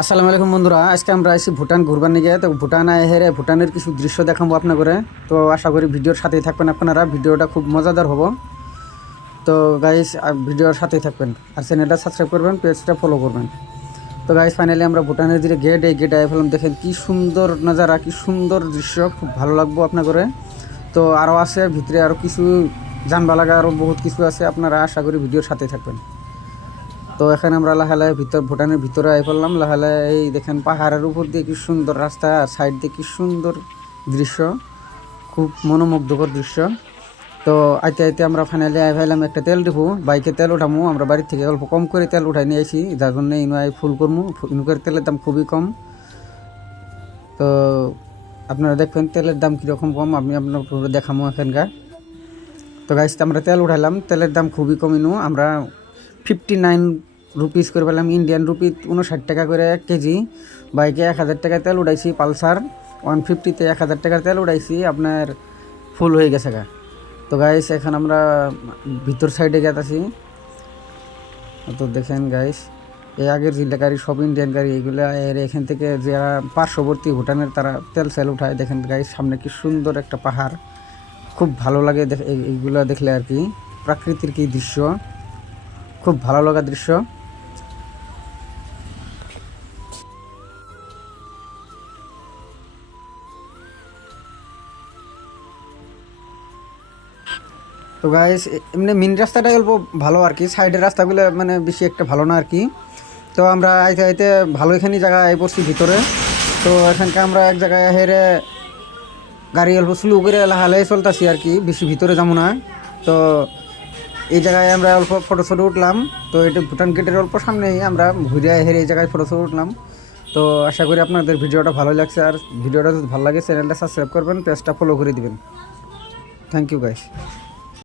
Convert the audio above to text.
আসসালামু আলাইকুম বন্ধুরা, আজকে আমরা আইছি ভুটান ঘুরবার নিয়ে। তো ভুটান হেরে ভুটানের কিছু দৃশ্য দেখাবো আপনার করে। তো আশা করি ভিডিওর সাথেই থাকবেন আপনারা, ভিডিওটা খুব মজাদার হবো। তো গাইস ভিডিওর সাথেই থাকবেন, আর চ্যানেলটা সাবস্ক্রাইব করবেন, পেজটা ফলো করবেন। তো গাইস ফাইনালি আমরা ভুটানের যে গেট, এই গেটে আই ফেলাম। দেখেন কি সুন্দর নজারা, কি সুন্দর দৃশ্য, খুব ভালো লাগবো আপনার করে। তো আরও আছে ভিতরে, আরও কিছু জানবা লাগা আরও বহুত কিছু আছে, আপনারা আশা করি ভিডিওর সাথেই থাকবেন। তো এখানে আমরা লাহালায় ভুটানের ভিতরে আই পড়লাম। লাহালায় এই দেখেন পাহাড়ের উপর দিয়ে কি সুন্দর রাস্তা, আর সাইড দিয়ে কি সুন্দর দৃশ্য, খুব মনোমুগ্ধকর দৃশ্য। তো আইতে আইতে আমরা ফাইনালি আই ভাইলাম একটা তেল ডিপু, বাইকে তেল উঠামু। আমরা বাড়ির থেকে অল্প কম করে তেল উঠাই নিয়ে আসি, যার জন্য ইনু আই ফুল করমু। ইনুকের তেলের দাম খুবই কম। তো আপনারা দেখবেন তেলের দাম কীরকম কম, আমি আপনার দেখামো এখানকার। তো গাইস আমরা তেল উঠাইলাম, তেলের দাম খুবই কম। ইনু আমরা 59 রুপিস করে পেলাম, ইন্ডিয়ান রুপি 59 টাকা করে 1 কেজি। বাইকে 1000 টাকা তেল উঠাইছি, পালসার 150-তে 1000 টাকার তেল উঠাইছি, আপনার ফুল হয়ে গেছে গা। তো গাইস এখন আমরা ভিতর সাইডে গেতাছি। তো দেখেন গাইস, এই আগের যে গাড়ি সব ইন্ডিয়ান গাড়ি, এইগুলো এর এখান থেকে যারা পার্শ্ববর্তী ভুটানের তারা তেল সেল উঠায়। দেখেন গাইস সামনে কি সুন্দর একটা পাহাড়, খুব ভালো লাগে এইগুলো দেখলে আর কি। প্রাকৃতির কি দৃশ্য, খুব ভালো লাগা দৃশ্য। তো গাইস এমনি মেন রাস্তাটাই অল্প ভালো আর কি, সাইডের রাস্তাগুলো মানে বেশি একটা ভালো না আর কি। তো আমরা আইতে আইতে ভালো এখানে জায়গায় পড়ছি ভিতরে। তো এখানকে আমরা এক জায়গায় হেরে গাড়ি অল্প স্লো করে হালাই চলতেছি আর কি, বেশি ভিতরে যাবো না। তো এই জায়গায় আমরা অল্প ফটো উঠলাম। তো এটা ভুটান গেটের অল্প সামনেই আমরা ঘুরে হেরে এই জায়গায় ফটো উঠলাম। তো আশা করি আপনাদের ভিডিওটা ভালো লাগছে, আর ভিডিওটা যদি ভালো লাগে চ্যানেলটা সাবস্ক্রাইব করবেন, পেজটা ফলো করে দিবেন। Thank you guys.